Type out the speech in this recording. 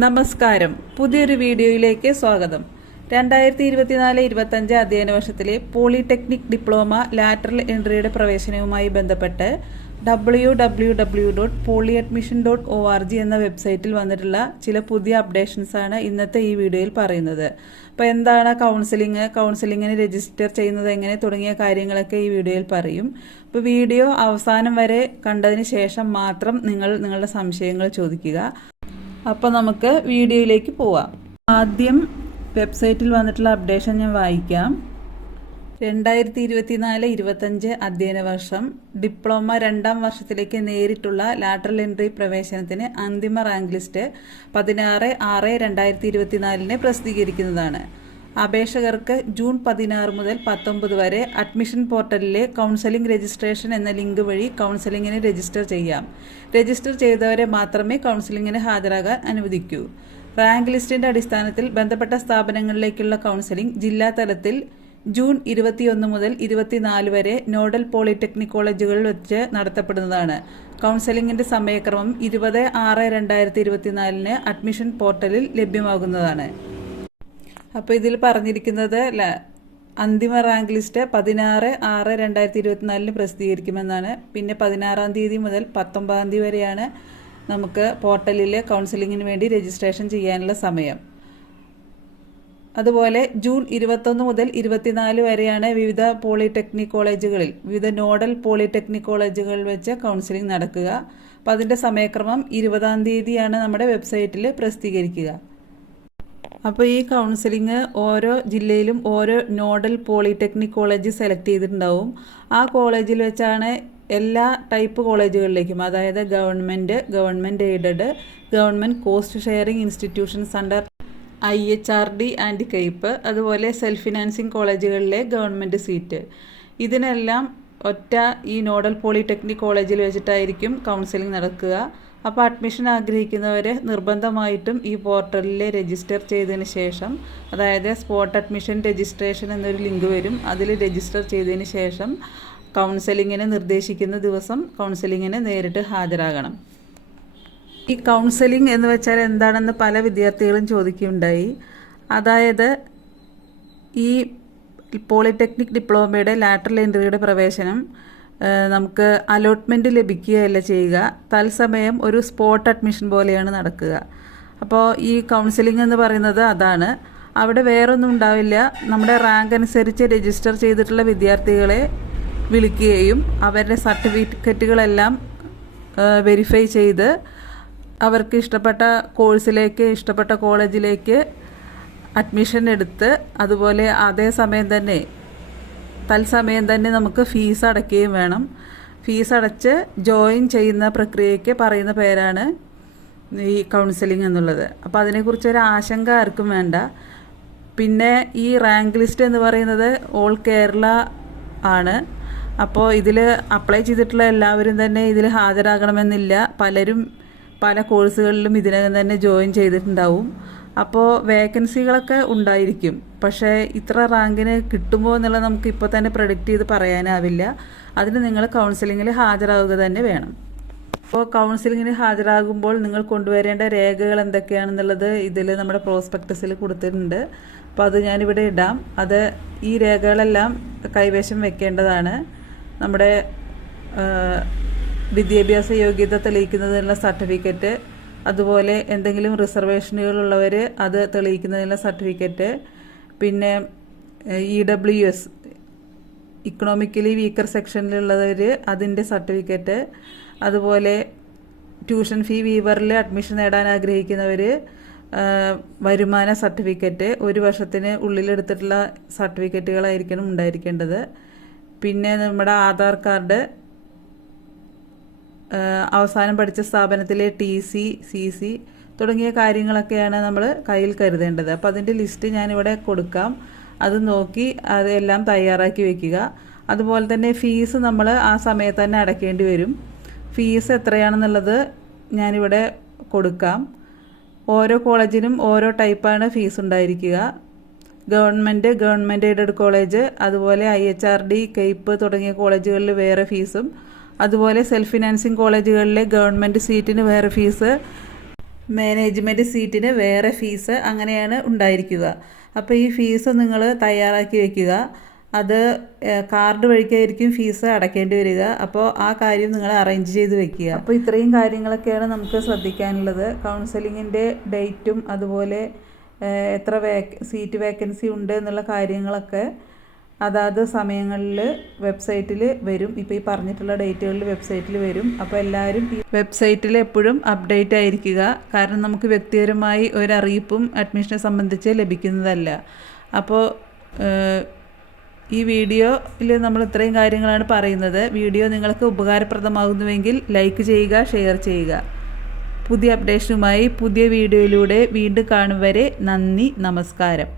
നമസ്കാരം. പുതിയൊരു വീഡിയോയിലേക്ക് സ്വാഗതം. രണ്ടായിരത്തി ഇരുപത്തിനാല് ഇരുപത്തഞ്ച് അധ്യയന വർഷത്തിലെ പോളിടെക്നിക് ഡിപ്ലോമ ലാറ്ററൽ എൻട്രിയുടെ പ്രവേശനവുമായി ബന്ധപ്പെട്ട് W W W dot poly admission dot O R G എന്ന വെബ്സൈറ്റിൽ വന്നിട്ടുള്ള ചില പുതിയ അപ്ഡേഷൻസ് ആണ് ഇന്നത്തെ ഈ വീഡിയോയിൽ പറയുന്നത്. അപ്പോൾ എന്താണ് കൗൺസിലിംഗ് കൗൺസിലിങ്ങിന് രജിസ്റ്റർ ചെയ്യുന്നത് എങ്ങനെ തുടങ്ങിയ കാര്യങ്ങളൊക്കെ ഈ വീഡിയോയിൽ പറയും. അപ്പോൾ വീഡിയോ അവസാനം വരെ കണ്ടതിന് ശേഷം മാത്രം നിങ്ങൾ നിങ്ങളുടെ സംശയങ്ങൾ ചോദിക്കുക. അപ്പോൾ നമുക്ക് വീഡിയോയിലേക്ക് പോവാം. ആദ്യം വെബ്സൈറ്റിൽ വന്നിട്ടുള്ള അപ്ഡേഷൻ ഞാൻ വായിക്കാം. രണ്ടായിരത്തി ഇരുപത്തിനാല് ഇരുപത്തഞ്ച് അധ്യയന വർഷം. ഡിപ്ലോമ രണ്ടാം വർഷത്തിലേക്ക് നേരിട്ടുള്ള ലാറ്ററൽ എൻട്രി പ്രവേശനത്തിന് അന്തിമ റാങ്ക് ലിസ്റ്റ് പതിനാറ് ആറ് രണ്ടായിരത്തി ഇരുപത്തിനാലിന് പ്രസിദ്ധീകരിക്കുന്നതാണ്. അപേക്ഷകർക്ക് ജൂൺ പതിനാറ് മുതൽ പത്തൊമ്പത് വരെ അഡ്മിഷൻ പോർട്ടലിലെ കൗൺസലിംഗ് രജിസ്ട്രേഷൻ എന്ന ലിങ്ക് വഴി കൗൺസലിംഗിന് രജിസ്റ്റർ ചെയ്യാം. രജിസ്റ്റർ ചെയ്തവരെ മാത്രമേ കൗൺസിലിംഗിന് ഹാജരാകാൻ അനുവദിക്കൂ. റാങ്ക് ലിസ്റ്റിന്റെ അടിസ്ഥാനത്തിൽ ബന്ധപ്പെട്ട സ്ഥാപനങ്ങളിലേക്കുള്ള കൗൺസിലിംഗ് ജില്ലാ തലത്തിൽ ജൂൺ ഇരുപത്തിയൊന്ന് മുതൽ ഇരുപത്തിനാല് വരെ നോഡൽ പോളിടെക്നിക് കോളേജുകളിൽ വെച്ച് നടത്തപ്പെടുന്നതാണ്. കൗൺസിലിംഗിന്റെ സമയക്രമം ഇരുപത് ആറ് രണ്ടായിരത്തി ഇരുപത്തിനാലിന് അഡ്മിഷൻ പോർട്ടലിൽ ലഭ്യമാകുന്നതാണ്. അപ്പോൾ ഇതിൽ പറഞ്ഞിരിക്കുന്നത് അന്തിമ റാങ്ക് ലിസ്റ്റ് പതിനാറ് ആറ് രണ്ടായിരത്തി ഇരുപത്തിനാലിന് പ്രസിദ്ധീകരിക്കുമെന്നാണ്. പിന്നെ പതിനാറാം തീയതി മുതൽ പത്തൊമ്പതാം തീയതി വരെയാണ് നമുക്ക് പോർട്ടലിൽ കൗൺസിലിങ്ങിന് വേണ്ടി രജിസ്ട്രേഷൻ ചെയ്യാനുള്ള സമയം. അതുപോലെ ജൂൺ ഇരുപത്തൊന്ന് മുതൽ ഇരുപത്തിനാല് വരെയാണ് വിവിധ പോളിടെക്നിക് കോളേജുകളിൽ വിവിധ നോഡൽ പോളിടെക്നിക് കോളേജുകളിൽ വെച്ച് കൗൺസിലിംഗ് നടക്കുക. അപ്പോൾ അതിന്റെ സമയക്രമം ഇരുപതാം തീയതിയാണ് നമ്മുടെ വെബ്സൈറ്റിൽ പ്രസിദ്ധീകരിക്കുക. അപ്പോൾ ഈ കൗൺസിലിംഗ് ഓരോ ജില്ലയിലും ഓരോ നോഡൽ പോളിടെക്നിക് കോളേജ് സെലക്ട് ചെയ്തിട്ടുണ്ടാവും. ആ കോളേജിൽ വെച്ചാണ് എല്ലാ ടൈപ്പ് കോളേജുകളിലേക്കും അതായത് government government aided government cost sharing institutions under I H R D and CAPE അതുപോലെ സെൽഫ് ഫിനാൻസിങ് കോളേജുകളിലെ ഗവൺമെന്റ് സീറ്റ് ഇതിനെല്ലാം ഒറ്റ ഈ നോഡൽ പോളിടെക്നിക് കോളേജിൽ വെച്ചിട്ടായിരിക്കും കൗൺസിലിംഗ് നടക്കുക. അപ്പോൾ അഡ്മിഷൻ ആഗ്രഹിക്കുന്നവരെ നിർബന്ധമായിട്ടും ഈ പോർട്ടലിൽ രജിസ്റ്റർ ചെയ്തതിന് ശേഷം അതായത് സ്പോട്ട് അഡ്മിഷൻ രജിസ്ട്രേഷൻ എന്നൊരു ലിങ്ക് വരും. അതിൽ രജിസ്റ്റർ ചെയ്തതിന് ശേഷം കൗൺസിലിങ്ങിനെ നിർദ്ദേശിക്കുന്ന ദിവസം കൗൺസിലിങ്ങിന് നേരിട്ട് ഹാജരാകണം. ഈ കൗൺസിലിംഗ് എന്ന് വെച്ചാൽ എന്താണെന്ന് പല വിദ്യാർത്ഥികളും ചോദിക്കുകയുണ്ടായി. അതായത് ഈ പോളിടെക്നിക് ഡിപ്ലോമയുടെ ലാറ്ററൽ എൻട്രിയുടെ പ്രവേശനം നമുക്ക് അലോട്ട്മെന്റ് ലഭിക്കുകയല്ല ചെയ്യുക. തത്സമയം ഒരു സ്പോട്ട് അഡ്മിഷൻ പോലെയാണ് നടക്കുക. അപ്പോൾ ഈ കൗൺസിലിംഗ് എന്ന് പറയുന്നത് അതാണ്. അവിടെ വേറൊന്നും ഉണ്ടാവില്ല. നമ്മുടെ റാങ്ക് അനുസരിച്ച് രജിസ്റ്റർ ചെയ്തിട്ടുള്ള വിദ്യാർത്ഥികളെ വിളിക്കുകയും അവരുടെ സർട്ടിഫിക്കറ്റുകളെല്ലാം വെരിഫൈ ചെയ്ത് അവർക്ക് ഇഷ്ടപ്പെട്ട കോഴ്സിലേക്ക് ഇഷ്ടപ്പെട്ട കോളേജിലേക്ക് അഡ്മിഷൻ എടുത്ത് അതുപോലെ അതേ സമയം തന്നെ തത്സമയം തന്നെ നമുക്ക് ഫീസ് അടയ്ക്കുകയും വേണം. ഫീസ് അടച്ച് ജോയിൻ ചെയ്യുന്ന പ്രക്രിയയ്ക്ക് പറയുന്ന പേരാണ് ഈ കൗൺസിലിംഗ് എന്നുള്ളത്. അപ്പോൾ അതിനെക്കുറിച്ച് ഒരു ആശങ്ക ആർക്കും വേണ്ട. പിന്നെ ഈ റാങ്ക് ലിസ്റ്റ് എന്ന് പറയുന്നത് ഓൾ കേരള ആണ്. അപ്പോൾ ഇതിൽ അപ്ലൈ ചെയ്തിട്ടുള്ള എല്ലാവരും തന്നെ ഇതിൽ ഹാജരാകണമെന്നില്ല. പലരും പല കോഴ്സുകളിലും ഇതിനകം തന്നെ ജോയിൻ ചെയ്തിട്ടുണ്ടാവും. അപ്പോൾ വേക്കൻസികളൊക്കെ ഉണ്ടായിരിക്കും. പക്ഷേ ഇത്ര റാങ്കിന് കിട്ടുമോ എന്നുള്ളത് നമുക്ക് ഇപ്പോൾ തന്നെ പ്രൊഡിക്റ്റ് ചെയ്ത് പറയാനാവില്ല. അതിന് നിങ്ങൾ കൗൺസിലിങ്ങിൽ ഹാജരാകുക തന്നെ വേണം. അപ്പോൾ കൗൺസിലിങ്ങിന് ഹാജരാകുമ്പോൾ നിങ്ങൾ കൊണ്ടുവരേണ്ട രേഖകൾ എന്തൊക്കെയാണെന്നുള്ളത് ഇതിൽ നമ്മുടെ പ്രോസ്പെക്ടസിൽ കൊടുത്തിട്ടുണ്ട്. അപ്പോൾ അത് ഞാനിവിടെ ഇടാം. അത് ഈ രേഖകളെല്ലാം കൈവശം വെക്കേണ്ടതാണ്. നമ്മുടെ വിദ്യാഭ്യാസ യോഗ്യത തെളിയിക്കുന്നതിനുള്ള സർട്ടിഫിക്കറ്റ് അതുപോലെ എന്തെങ്കിലും റിസർവേഷനുകളുള്ളവർ അത് തെളിയിക്കുന്നതിനുള്ള സർട്ടിഫിക്കറ്റ്. പിന്നെ E W S economically weaker സെക്ഷനിലുള്ളവർ അതിന്റെ സർട്ടിഫിക്കറ്റ്. അതുപോലെ ട്യൂഷൻ ഫീ വീവറിൽ അഡ്മിഷൻ നേടാൻ ആഗ്രഹിക്കുന്നവർ വരുമാന സർട്ടിഫിക്കറ്റ്. ഒരു വർഷത്തിന് ഉള്ളിലെടുത്തിട്ടുള്ള സർട്ടിഫിക്കറ്റുകളായിരിക്കണം ഉണ്ടായിരിക്കേണ്ടത്. പിന്നെ നമ്മുടെ ആധാർ കാർഡ് അവസാനം പഠിച്ച സ്ഥാപനത്തിലെ ടി സി സി സി തുടങ്ങിയ കാര്യങ്ങളൊക്കെയാണ് നമ്മൾ കയ്യിൽ കരുതേണ്ടത്. അപ്പോൾ അതിന്റെ ലിസ്റ്റ് ഞാനിവിടെ കൊടുക്കാം. അത് നോക്കി അതെല്ലാം തയ്യാറാക്കി വെക്കുക. അതുപോലെ തന്നെ ഫീസ് നമ്മൾ ആ സമയത്ത് തന്നെ അടയ്ക്കേണ്ടി വരും. ഫീസ് എത്രയാണെന്നുള്ളത് ഞാനിവിടെ കൊടുക്കാം. ഓരോ കോളേജിനും ഓരോ ടൈപ്പാണ് ഫീസ് ഉണ്ടായിരിക്കുക. ഗവൺമെന്റ് ഗവൺമെന്റ് എയ്ഡഡ് കോളേജ് അതുപോലെ I H R D CAPE തുടങ്ങിയ കോളേജുകളിൽ വേറെ ഫീസും അതുപോലെ സെൽഫ് ഫിനാൻസിങ് കോളേജുകളിലെ ഗവൺമെന്റ് സീറ്റിന് വേറെ ഫീസ് മാനേജ്മെന്റ് സീറ്റിന് വേറെ ഫീസ് അങ്ങനെയാണ് ഉണ്ടായിരിക്കുക. അപ്പോൾ ഈ ഫീസ് നിങ്ങൾ തയ്യാറാക്കി വയ്ക്കുക അത് കാർഡ് വഴിക്കായിരിക്കും ഫീസ് അടയ്ക്കേണ്ടി വരിക. അപ്പോൾ ആ കാര്യം നിങ്ങൾ അറേഞ്ച് ചെയ്ത് വെക്കുക. അപ്പോൾ ഇത്രയും കാര്യങ്ങളൊക്കെയാണ് നമുക്ക് ശ്രദ്ധിക്കാനുള്ളത്. കൗൺസിലിങ്ങിന്റെ ഡേറ്റും അതുപോലെ എത്ര വേക്ക് സീറ്റ് വേക്കൻസി ഉണ്ട് എന്നുള്ള കാര്യങ്ങളൊക്കെ അതാത് സമയങ്ങളിൽ വെബ്സൈറ്റിൽ വരും. ഇപ്പോൾ ഈ പറഞ്ഞിട്ടുള്ള ഡേറ്റുകളിൽ വെബ്സൈറ്റിൽ വരും. അപ്പോൾ എല്ലാവരും ഈ വെബ്സൈറ്റിൽ എപ്പോഴും അപ്ഡേറ്റ് ആയിരിക്കുക. കാരണം നമുക്ക് വ്യക്തിപരമായി ഒരറിയിപ്പും അഡ്മിഷനെ സംബന്ധിച്ച് ലഭിക്കുന്നതല്ല. അപ്പോൾ ഈ വീഡിയോയിൽ നമ്മൾ ഇത്രയും കാര്യങ്ങളാണ് പറയുന്നത്. വീഡിയോ നിങ്ങൾക്ക് ഉപകാരപ്രദമാകുന്നുവെങ്കിൽ ലൈക്ക് ചെയ്യുക ഷെയർ ചെയ്യുക. പുതിയ അപ്ഡേഷനുമായി പുതിയ വീഡിയോയിലൂടെ വീണ്ടും കാണും വരെ നന്ദി നമസ്കാരം.